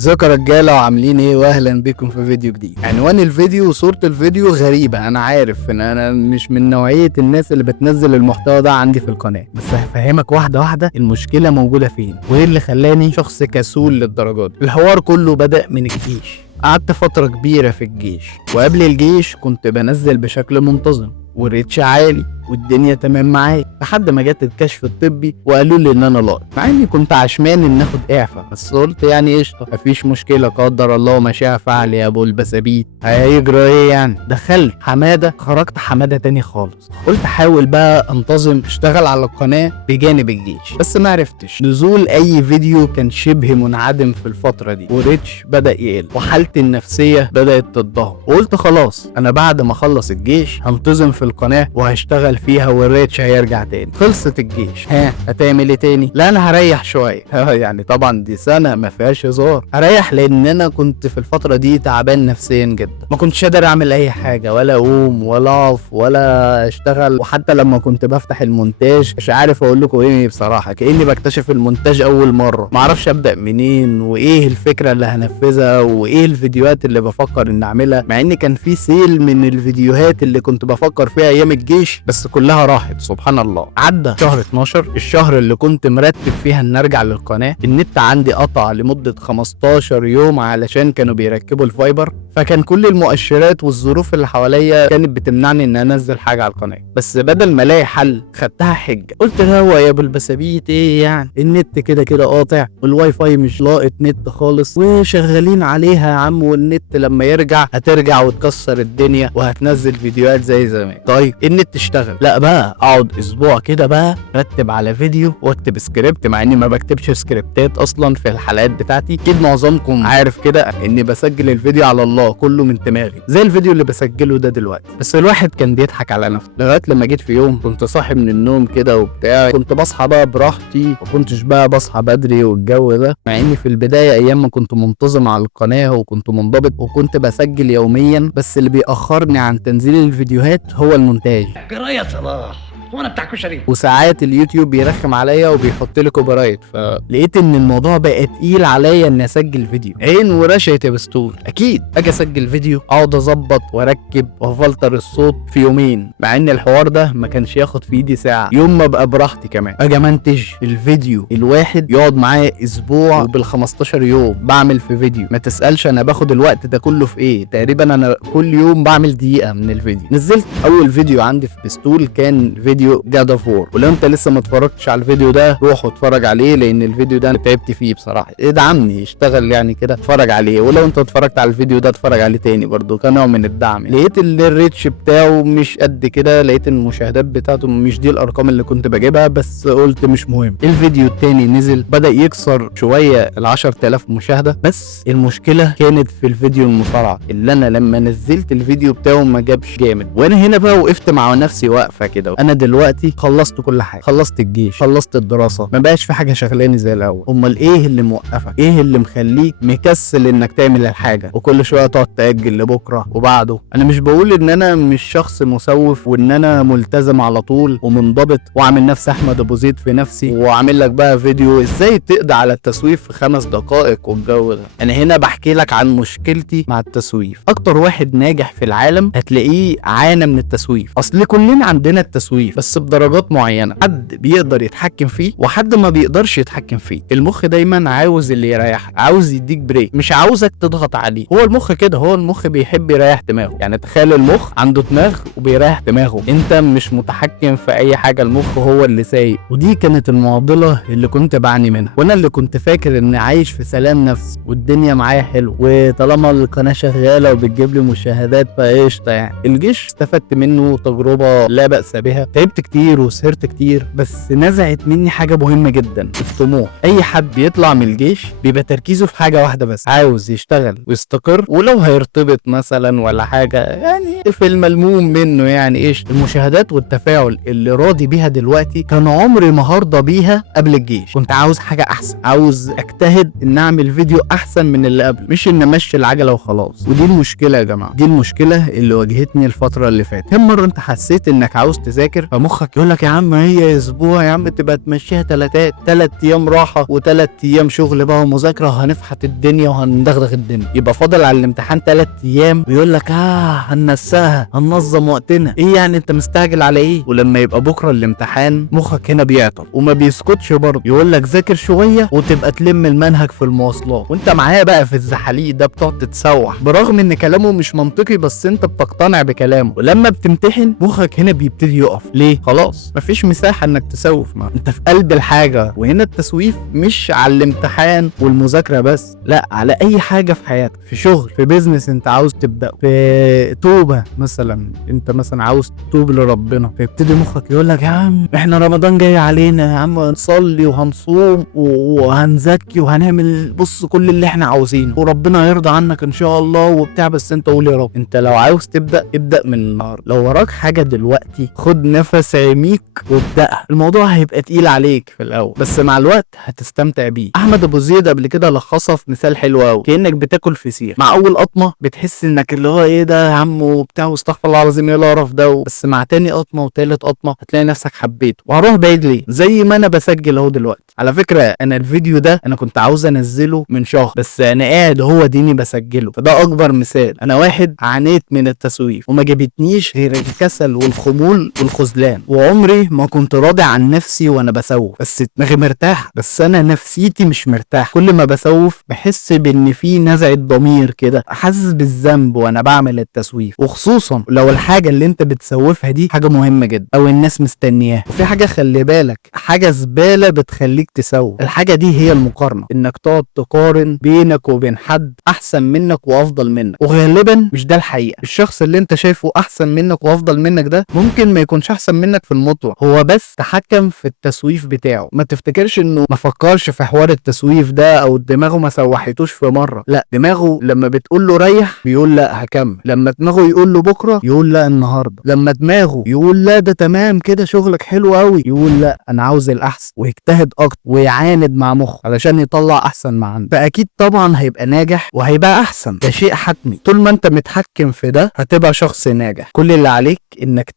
ازيكم يا رجاله وعاملين ايه؟ واهلا بكم في فيديو جديد. عنوان الفيديو وصورة الفيديو غريبة، انا عارف ان انا مش من نوعية الناس اللي بتنزل المحتوى ده عندي في القناة، بس هفهمك واحدة واحدة المشكلة موجودة فين وايه اللي خلاني شخص كسول للدرجات دي. الحوار كله بدأ من الجيش. قعدت فترة كبيرة في الجيش، وقبل الجيش كنت بنزل بشكل منتظم وريتش عالي والدنيا تمام معايا، لحد ما جت الكشف الطبي وقالوا لي ان انا لاقط، مع اني كنت عشمان ان اخد اعفاء، بس قلت يعني قشطه مفيش مشكله، قدر الله ما شاء فعل يا ابو البسابيت، هيجرى ايه يعني. دخلت حماده، خرجت حماده تاني خالص. قلت احاول بقى انتظم اشتغل على القناه بجانب الجيش، بس ما عرفتش. نزول اي فيديو كان شبه منعدم في الفتره دي، وريتش بدا يقل وحالتي النفسيه بدات تتدهور، وقلت خلاص انا بعد ما اخلص الجيش هنتظم في القناه وهشتغل فيها والريتش هيرجع تاني. خلصت الجيش، هتعمل ايه تاني؟ لا انا هريح شويه يعني طبعا دي سنه ما فيهاش هزار، هريح لان انا كنت في الفتره دي تعبان نفسيا جدا، ما كنتش قادر اعمل اي حاجه، ولا اقوم ولا اقف ولا اشتغل. وحتى لما كنت بفتح المونتاج مش عارف اقول لكم ايه بصراحه، كاني بكتشف المونتاج اول مره، ما اعرفش ابدا منين وايه الفكره اللي هنفذها وايه الفيديوهات اللي بفكر ان اعملها، مع ان كان في سيل من الفيديوهات اللي كنت بفكر فيها ايام الجيش، بس كلها راحت سبحان الله. عدى شهر 12، الشهر اللي كنت مرتب فيها ان ارجع للقناه، النت عندي قطع لمده 15 يوم علشان كانوا بيركبوا الفايبر، فكان كل المؤشرات والظروف اللي حواليا كانت بتمنعني ان انزل حاجه على القناه، بس بدل ما الاقي حل خدتها حجه، قلت هو يا ابو البسابيت ايه يعني، النت كده كده قاطع والواي فاي مش لاقط نت خالص وشغالين عليها يا عم، والنت لما يرجع هترجع وتكسر الدنيا وهتنزل فيديوهات زي زمان. طيب النت اشتغل، لا بقى اقعد اسبوع كده بقى رتب على فيديو واكتب سكريبت، مع اني ما بكتبش سكريبتات اصلا في الحلقات بتاعتي، اكيد معظمكم عارف كده اني بسجل الفيديو على الله كله من دماغي زي الفيديو اللي بسجله ده دلوقتي. بس الواحد كان بيضحك على نفسه لغايه لما جيت في يوم كنت صاحي من النوم كده وبتاع، كنت بصحى بقى براحتي، ما كنتش بقى بصحى بدري والجو ده، مع اني في البدايه ايام ما كنت منتظم على القناه وكنت منضبط وكنت بسجل يوميا، بس اللي بيأخرني عن تنزيل الفيديوهات هو المونتاج. جرايه صلاح وانا بتاع كشري، وساعات اليوتيوب بيرخم عليا وبيحط لي كوبرايت، فلقيت ان الموضوع بقى تقيل عليا اني اسجل فيديو. عين ورشه يا بستول، اكيد اجي اسجل فيديو اقعد اظبط واركب وافلتر الصوت في يومين، مع ان الحوار ده ما كانش ياخد في ايدي ساعه، يوم ما ابقى براحتي كمان. اجي منتج الفيديو الواحد يقعد معايا اسبوع، وبال15 يوم بعمل في فيديو. ما تسالش انا باخد الوقت ده كله في ايه، تقريبا انا كل يوم بعمل دقيقه من الفيديو. نزلت اول فيديو عندي في بستول كان فيديو جاد اوف وور، ولو انت لسه ما اتفرجتش على الفيديو ده روح اتفرج عليه، لان الفيديو ده انا تعبت فيه بصراحه، ادعمني اشتغل يعني كده اتفرج عليه، ولو انت اتفرجت على الفيديو ده اتفرج عليه تاني برضو كنوع من الدعم. لقيت الريتش بتاعه مش قد كده، لقيت المشاهدات بتاعته مش دي الارقام اللي كنت بجيبها، بس قلت مش مهم. الفيديو التاني نزل بدأ يكسر شويه ال10,000 مشاهده، بس المشكله كانت في الفيديو المصارعه اللي انا لما نزلت الفيديو بتاعه ما جابش جامد، وانا هنا بقى وقفت مع نفسي واقفه كده. انا دلوقتي خلصت كل حاجه، خلصت الجيش، خلصت الدراسه، ما بقاش في حاجه شغلاني زي الاول. امال ايه اللي موقفك؟ ايه اللي مخليك مكسل انك تعمل الحاجه وكل شويه تقعد تاجل لبكره وبعده؟ انا مش بقول ان انا مش شخص مسوف وان انا ملتزم على طول ومنضبط واعمل نفسي احمد ابو زيد في نفسي واعمل لك بقى فيديو ازاي تقضي على التسويف في 5 دقائق والجو ده. انا هنا بحكي لك عن مشكلتي مع التسويف. اكتر واحد ناجح في العالم هتلاقيه عانى من التسويف، اصل كلنا عندنا التسويف بس بدرجات معينه، حد بيقدر يتحكم فيه وحد ما بيقدرش يتحكم فيه. المخ دايما عاوز اللي يريحك، عاوز يديك بريك، مش عاوزك تضغط عليه. هو المخ كده، هو المخ بيحب يريح دماغه، يعني تخيل المخ عنده دماغ وبيريح دماغه، انت مش متحكم في اي حاجه، المخ هو اللي سايق. ودي كانت المعضله اللي كنت بعاني منها، وانا اللي كنت فاكر اني عايش في سلام نفسي والدنيا معايا حلو، وطالما القناه شغاله وبتجيب لي مشاهدات فقشطه يعني. الجيش استفدت منه تجربه لا باس بها، تعبت كتير وسهرت كتير، بس نزعت مني حاجه مهمه جدا، الطموح. اي حد بيطلع من الجيش بيبقى تركيزه في حاجه واحده بس، عاوز يشتغل ويستقر، ولو هيرتبط مثلا ولا حاجه يعني في الملموم منه، يعني ايش المشاهدات والتفاعل اللي راضي بيها دلوقتي كان عمري ما هرضى بيها قبل الجيش. كنت عاوز حاجه احسن، عاوز اجتهد ان اعمل فيديو احسن من اللي قبل، مش ان امشي العجله وخلاص. ودي المشكله يا جماعه، دي المشكله اللي واجهتني الفتره اللي فاتت. كم مره انت حسيت انك عاوز تذاكر فمخك يقول لك يا عم هي اسبوع، يا عم تبقى تمشيها 3 ايام راحه و3 ايام شغل بقى ومذاكره، وهنفحت الدنيا وهندغدغ الدنيا. يبقى فاضل على الامتحان 3 ايام ويقول لك هننساها، هننظم وقتنا. ايه يعني انت مستعجل على ايه؟ ولما يبقى بكره الامتحان مخك هنا بيعطل وما بيسكتش برضه، يقول لك ذاكر شويه وتبقى تلم المنهج في المواصلات، وانت معاه بقى في الزحاليق ده بتقعد تتسوح برغم ان كلامه مش منطقي، بس انت بتقتنع بكلامه. ولما بتمتحن مخك هنا بيبتدي يقف. ليه؟ خلاص مفيش مساحه انك تسوف، ما انت في قلب الحاجه. وهنا التسويف مش على الامتحان والمذاكره بس، لا، على اي حاجه في حياتك، في شغل، في بيزنس انت عاوز تبدا، في توبه مثلا، انت مثلا عاوز تتوب لربنا، فيبتدي مخك يقول لك يا عم احنا رمضان جاي علينا يا عم، هنصلي وهنصوم وهنزكي وهنعمل بص كل اللي احنا عاوزينه وربنا هيرضى عنك ان شاء الله وبتاع، بس انت قول يا رب. انت لو عاوز تبدا ابدا من النهارده، لو وراك حاجه دلوقتي خد نفس عميق وابدأها. الموضوع هيبقى تقيل عليك في الاول بس مع الوقت هتستمتع بيه. احمد ابو زيد قبل كده لخصها في مثال حلو قوي، كانك بتاكل فسيخ. مع اول قطمه بتحس انك اللي هو ايه ده يا عم وبتاع واستغفر الله العظيم ايه القرف ده، بس مع تاني قطمه وتالت قطمه هتلاقي نفسك حبيته. وهروح بعيد ليه؟ زي ما انا بسجل اهو دلوقتي. على فكره انا الفيديو ده انا كنت عاوز انزله من شهر، بس انا قاعد هو ديني بسجله. فده اكبر مثال. انا واحد عانيت من التسويف وما جابتنيش غير الكسل والخمول والخذلان، وعمري ما كنت راضي عن نفسي وانا بسوف، بس دماغي مرتاح بس انا نفسيتي مش مرتاح. كل ما بسوف بحس بان في نزعه ضمير كده، حاسس بالذنب وانا بعمل التسويف، وخصوصا لو الحاجه اللي انت بتسوفها دي حاجه مهمه جدا او الناس مستنياها. وفي حاجه خلي بالك، حاجه زباله بتخليك تسوف، الحاجه دي هي المقارنه، انك تقعد تقارن بينك وبين حد احسن منك وافضل منك، وغالبا مش ده الحقيقه. الشخص اللي انت شايفه احسن منك وافضل منك ده ممكن ما يكونش احسن منك في المطلق، هو بس تحكم في التسويف بتاعه. ما تفتكرش انه ما فكرش في حوار التسويف ده او دماغه ما سوحتوش في مره، لا، دماغه لما بتقول له ريح بيقول لا هكمل، لما دماغه يقول له بكره يقول لا النهارده، لما دماغه يقول لا ده تمام كده شغلك حلو قوي يقول لا انا عاوز الاحسن، ويجتهد اكتر ويعاند مع مخه علشان يطلع احسن ما عنده. فاكيد طبعا هيبقى ناجح وهيبقى احسن، ده شيء حتمي. طول ما انت متحكم في ده هتبقى شخص ناجح. كل اللي عليك انك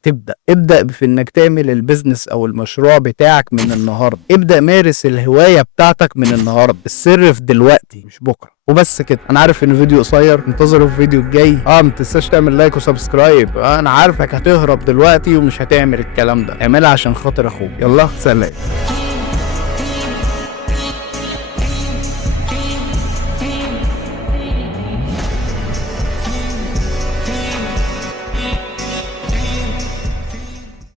ابدا في انك تعمل البيزنس او المشروع بتاعك من النهارده، ابدا مارس الهوايه بتاعتك من النهارده. السر في دلوقتي مش بكره. وبس كده. انا عارف ان الفيديو قصير، انتظروا الفيديو الجاي. ما تنساش تعمل لايك وسبسكرايب. انا عارفك هتهرب دلوقتي ومش هتعمل الكلام ده، اعملها عشان خاطر اخوك. يلا سلام.